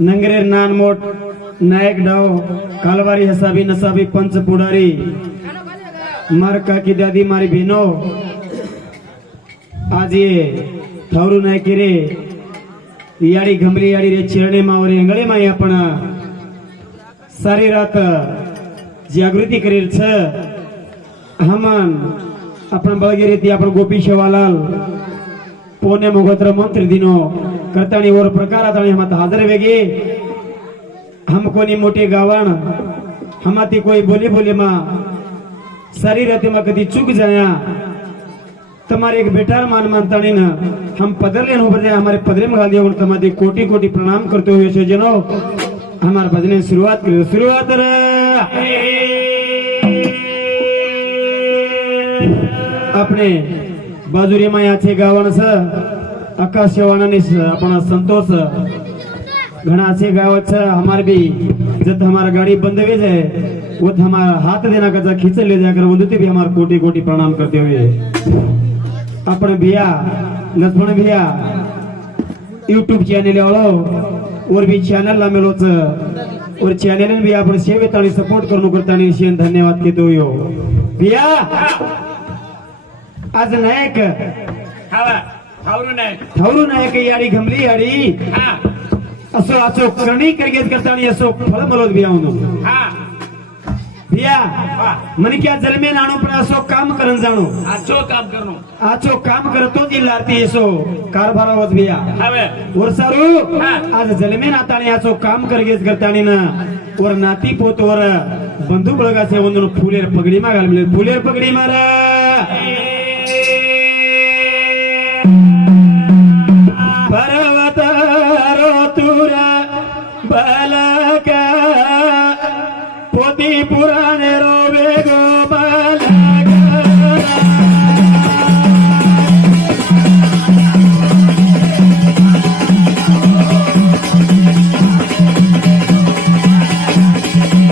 नंगरेर नानमोट नायक डाव कालवारी हसाबी नसाबी पंच पुढारी मार काकी दादी मारी बहनो आज ये थावरू नायक रे याडी घमली याडी रे चिरणे मावरे अंगळे माई आपण सारी रात जागृती करेल छ हमन आपण बळगेरी ती आपण गोपी शेवालाल पोने मोगत्र मंत्र दिनो करतानी और प्रकारात आणि हम हाजर वेगे हम कोणी मोठे गावण हमाती कोई बोली बोली मा सारी रात मा कदी चूक जाया तुम्हारे एक बेटार मान मानतानी न हम पदरले हो बजे हमारे पदरे में गाल दिया और तुम्हारे कोटि कोटि प्रणाम करते हुए सजनो हमार भजन शुरुआत करो शुरुआत अपने बाजुरी मा याचे गावण स आकाश वाणाने अपना संतोष घना से गावत हमारे भी जब हमारा गाड़ी बंद हुए जाए वो हमारा हाथ देना का खींच ले जाकर वंदते भी हमारे कोटि कोटि प्रणाम करते हुए अपने भैया लक्ष्मण भैया यूट्यूब चैनल वालों और भी चैनल ला मिलो और चैनल भी आपण सेवेत आणि सपोर्ट करून करतानी शेन धन्यवाद केतो यो भैया आज नायक थावरू नायक याडी घमली याडी असो आचो करणी करगेत करतानी असो फळ मलोद भी आवनो भैया मन क्या जन्मे नाणो पण असो काम करन जाणो आचो काम करतो जी लारती असो कारभार होत भैया और सारू आज जन्मे नातानी आचो काम करगेत करतानी ना और नाती पोत और बंधू बळगा से वंदन फुलेर पगडी मा घाल मिले फुलेर पगडी मार पर्वत रोतुर बालका पोती पुराणे रोवे गो बालका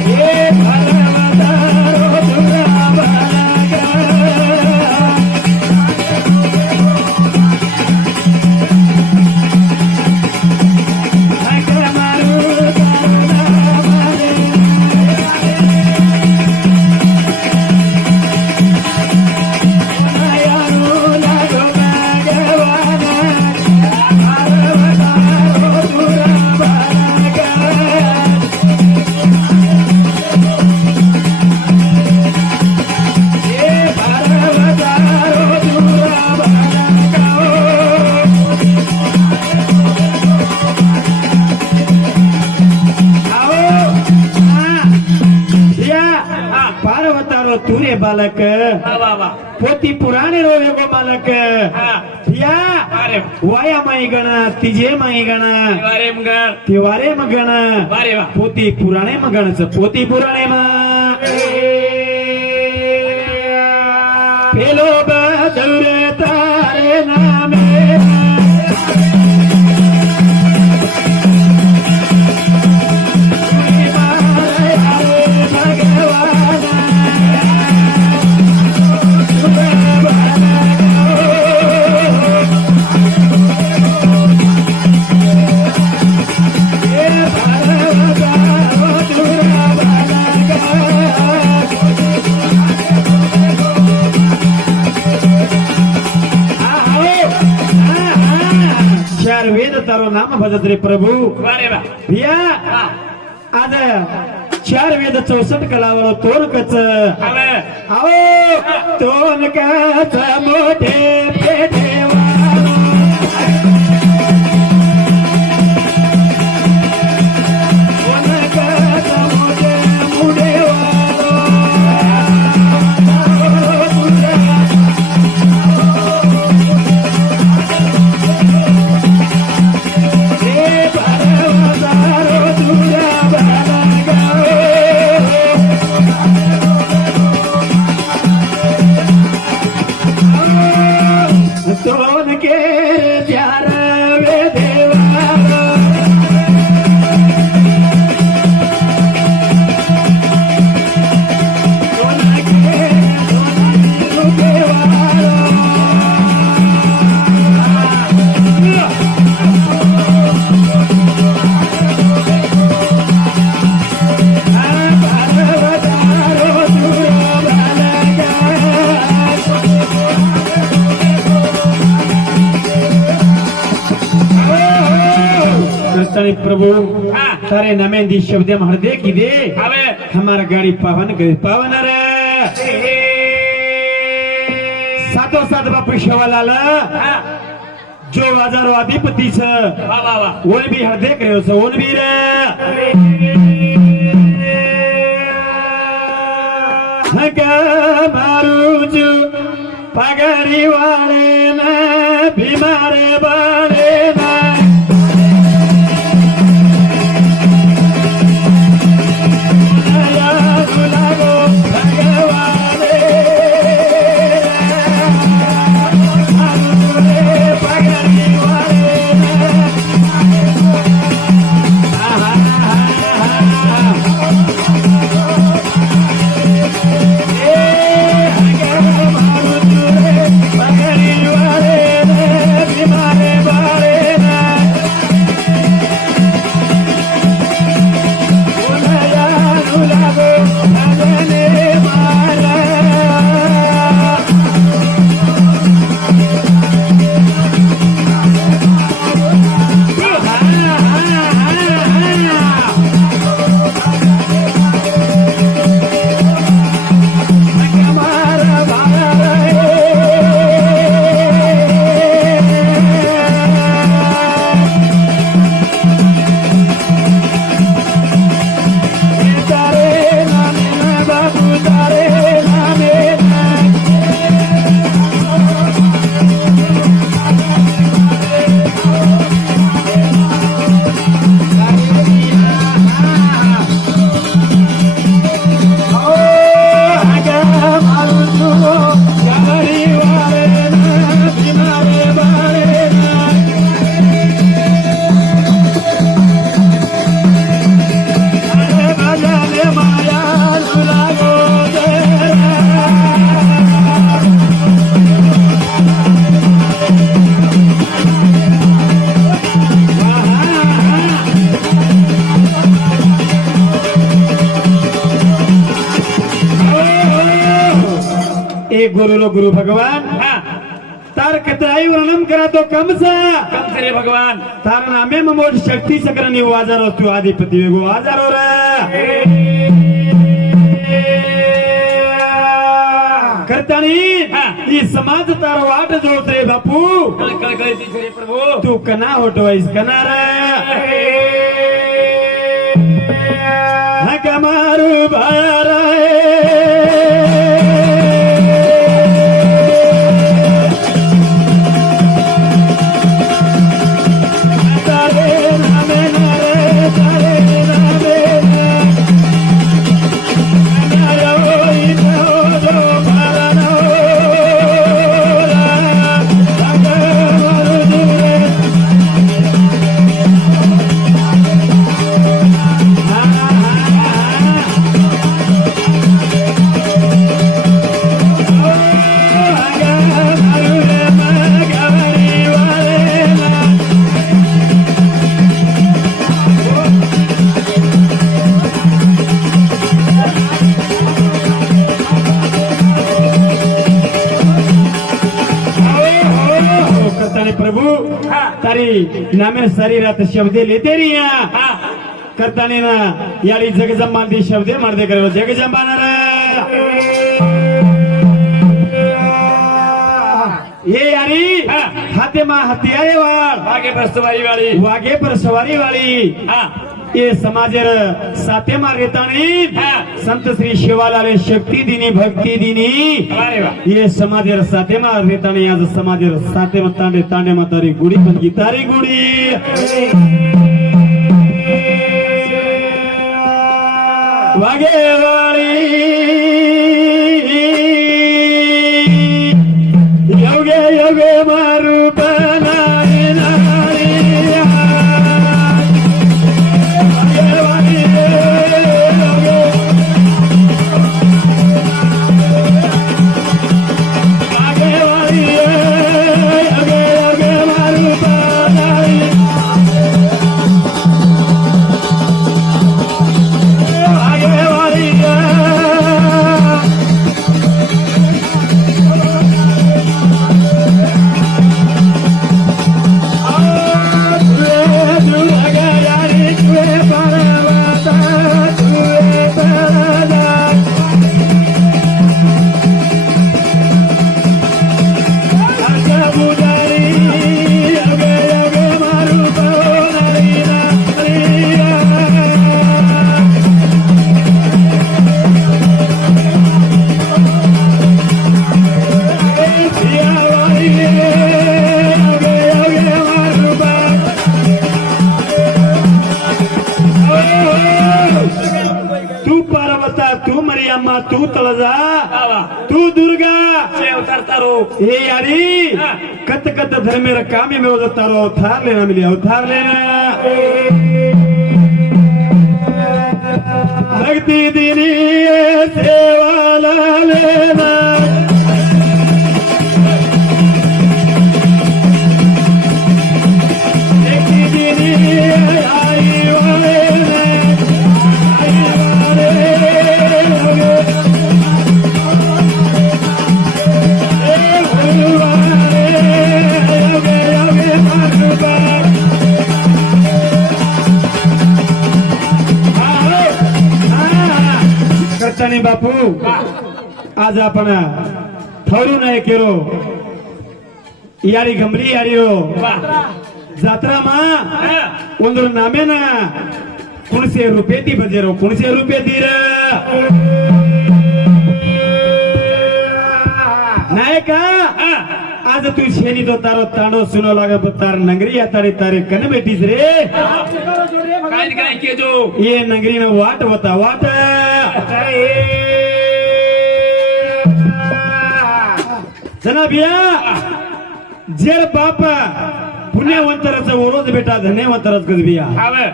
ये पर्वत रोतुर बालका तुरे बालक पोती पुराणे रोवे गो बालक या वाया माई गण तिजे माई गण तिवारे मगण पोती पुराणे मगणच पोती पुराणे मा पेलो बदुरे तारे नामे तारो नाम भजत रे प्रभु भैया आज 4 वेद 64 कलावळ तोनकच आओ तोनकच मोठे पेटे करताली प्रभु तारे नमे दी शब्द हृदय की दे हमारा गाड़ी पावन करे पावन रे सातो सात बापू शेवालाल जो हजारो अधिपति छ ओन भी हृदय करे छ ओन भी रे मारू जो पगड़ी वाले ना बीमारे वाले ना गुरु भगवान तार कतराई वर्णन करा तो कम करे भगवान तार नामे मोठ शक्ती चक्र ನೀವು आजार तू आधिपति वेगो आजार करतानी ಈ समाज तार वाट जोड़ते बापू प्रभु तू कना होटो इस कनार हकमारू भारा प्रभु तारी नामे सारी रात शब्द लेते रिया करताने ना यारी जगजंबा दी शब्द मारदे करे जगजंबानार ये यारी हाथे मा हथियारे वागे पर सवारी वाली ये समाजेर साथे मारेतानी संत श्री शिवालाले शक्ती दिनी भक्ती दिनी ये समाजेर साथे मारेतानी आज समाजेर साथे तांडे तांडे मातारी गुडी पण गीतारी गुडी वागे वाली योगे योगे मारू तू तळजा वा वा तू दुर्गा अवतार तारो हे यारी हा. कत कत धर्मेर कामी में तारो थार लेना मिली अवतार लेना भक्ति दिनी सेवा लेना भक्ति दिनी आई वाले आई वाले करतानी बापू आज आपण ठरू नाही केलो यारी गमरी यारी जात्रा मा ಒಂದು ನಾಮೇನ कुणसे रुपये ती बजेरो कुणसे रुपये तीर नाही का आज तू शेनी तो तारो तांडो सुनो लागे तार नगरी तारे तारे कन बेटीस रे काय काय केजो ये नगरी में वाट होता वाट जनाबिया जेर बाप पुण्यवंतराचा ओरोज बेटा धन्यवंतराच गजबिया हावे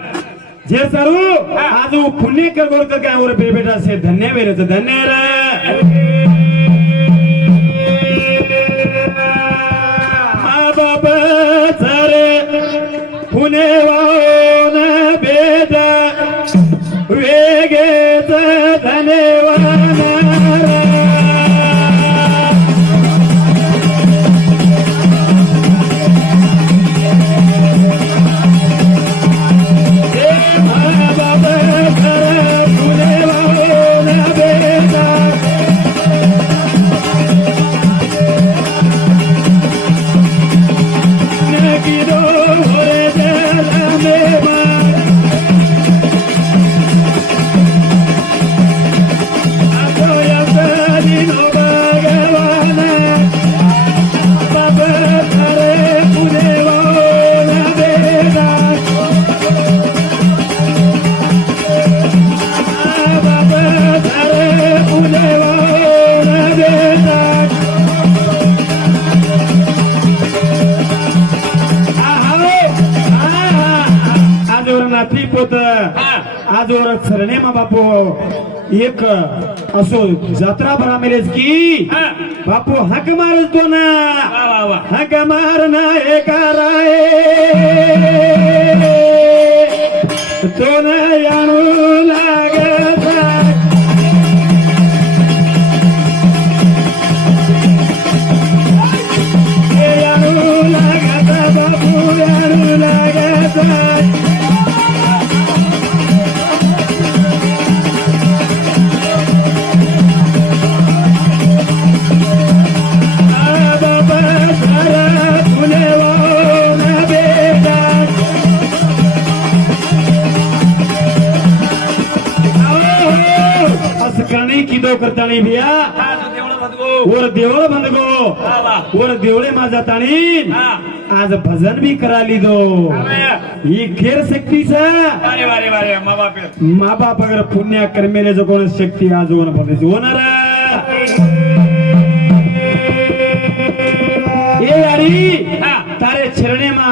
जे सारू आज पुण्य कर गोड कर काय और बेटा से धन्य वेरच धन्य रे माँ बाप सारे पुणे वान बेटा वेगे धन्यवान आज और सरणे मा बापू एक असो जत्रा भरा मेलेच की बापू हक मारच तो ना वा वा वा हक मारना एका राय तो न याणू लागत याणू लागत बापू याणू लागत किदो करतानी भिया आज देवळ बदगो और देवळ बंदगो वा वा और देवळे माझा ताणी हा आज भजन भी करा लीदो हावे ही खेर शक्तीचा वारे वारे वारे माँ बाप माँ बाप अगर पुण्य कर्मेले जो कोण शक्ती आज होणार ये यारी तारे चरणे मा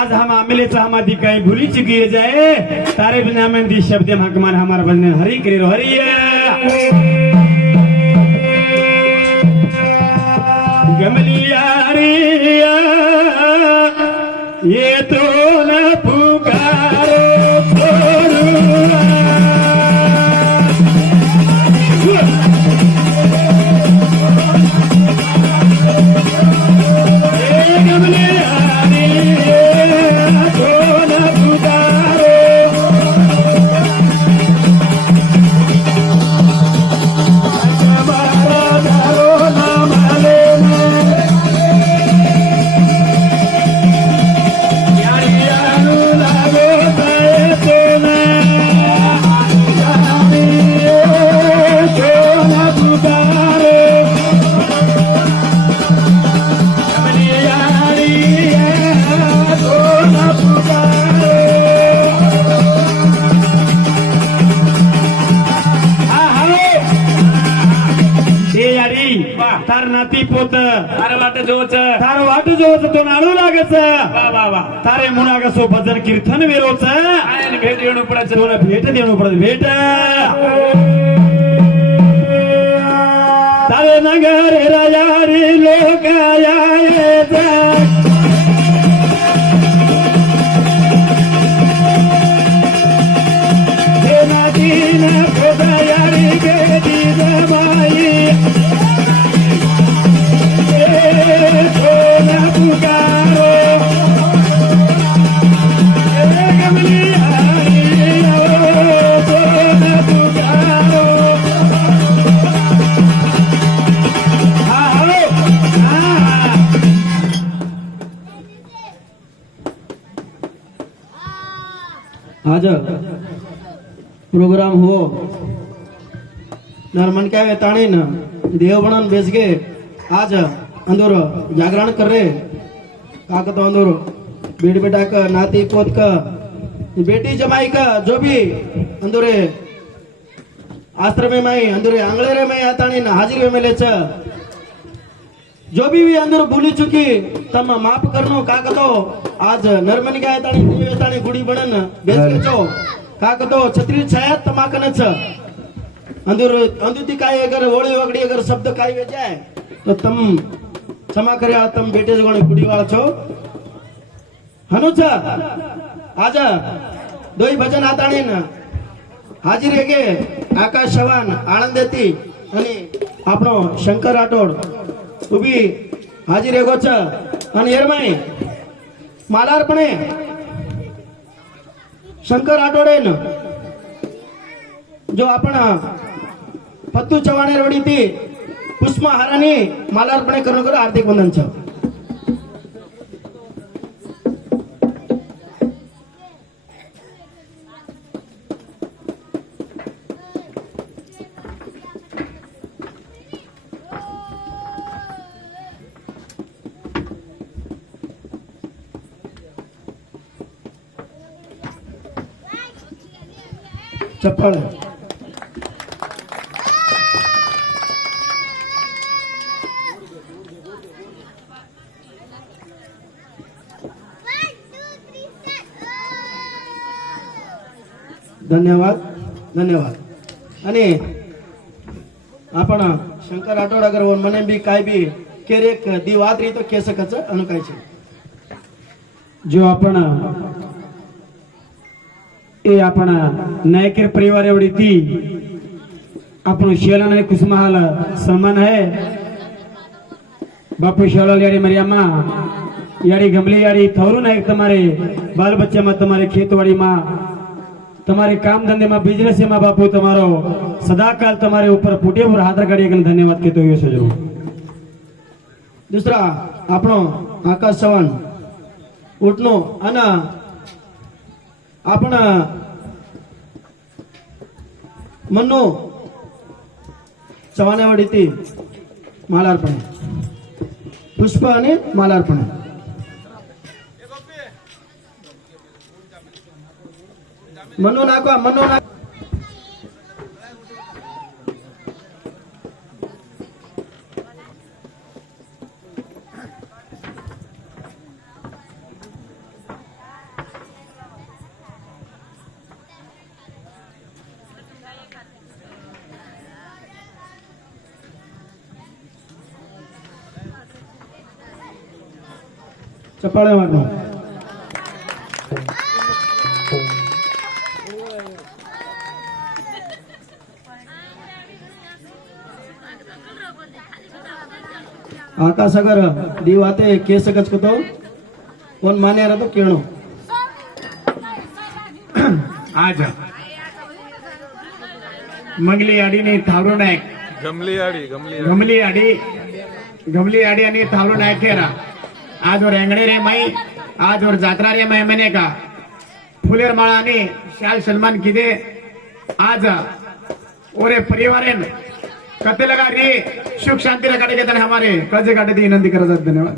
आज हम आमिले चाहमाती कहीं भूली चुकी है जाए तारे बिना में दी शब्द हकमान हमारा भजन हरि करे हरि गमलिया रिया ये तो न पुकारो छोरुआ आई वा. तार नाती पोत अरे वाट जोच तार वाट जोच तो नाळू लागच वा वा वा तारे मुनागसो भजन कीर्तन वेरोच आणि भेट येऊन पडायचं तुला भेट देणं पडत भेट तारे नगर राजा रे लोक आज प्रोग्राम हो नरमन क्या वेताणी न देव बनन बेसगे आज अंदर जागरण कर रे काकत अंदर बेट बेटा का नाती पोत का बेटी जमाई का जो भी अंदर आश्रम में माई अंदर आंगले रे मैं आताणी न हाजिर में मिले छ जो भी अंदर भूली चुकी तम माफ करनो का कतो आज नरमन क्या ताणी गुड़ी बनन बेस चो का कतो छत्री छाया तमाकन छ अंदर अंदुती काय अगर ओळी वगडी अगर शब्द काय वे जाए तो तम क्षमा करे तम बेटे जगोने गुड़ी वाला छो हनु छ आज दोई भजन आताणी न हाजिर हेगे आकाश चव्हाण आनंदेती आणि आपणो शंकर राठोड उभी हाजीर एगोच आणि एरमाई मालार्पणे शंकर आठवडे जो आपण पत्तू चव्हाणे वडी ती पुष्पहाराने मालार्पणे करून करू हार्दिक वंदन छ चप्पल धन्यवाद धन्यवाद आणि आपण शंकर राठोड अगर मने भी काय भी केरेक दिवाद री तो केसकच अनुकायचे जो आपण ए आपण नायकर परिवार एवढी ती आपण शेलाने कुसुमहाल सन्मान है बापू शेलाल यारी मरियम्मा यारी गमली यारी थौरू नायक तुम्हारे बाल बच्चे में तुम्हारे खेतवाड़ी में तुम्हारे काम धंधे में बिजनेस में बापू तुम्हारो सदा काल तुम्हारे ऊपर फुटे और हाथ गाड़ी धन्यवाद कहते हुए सजो दूसरा आपनो आकाश चव्हाण उठनो अना आपण मन्नो चव्हाणेवाडी ती मालार्पणे पुष्प आणि मालार्पणे मन्नो नाको मन्नो ना चप्पाळे मारनो आकाशगर दीवाते केस कचकतो कोण माने तो केणो आज मंगली आडी ने थावरो नायक गमली आडी आणि थावरो नायक केरा आज और एंगड़े रे मई आज और जात्रा रे मई मैंने का फुलेर माळा ने शाल सन्मान किदे आज ओरे परिवारेन कते लगा रे सुख शांति रखा के हमारे कजे काटे दी विनंती करा धन्यवाद।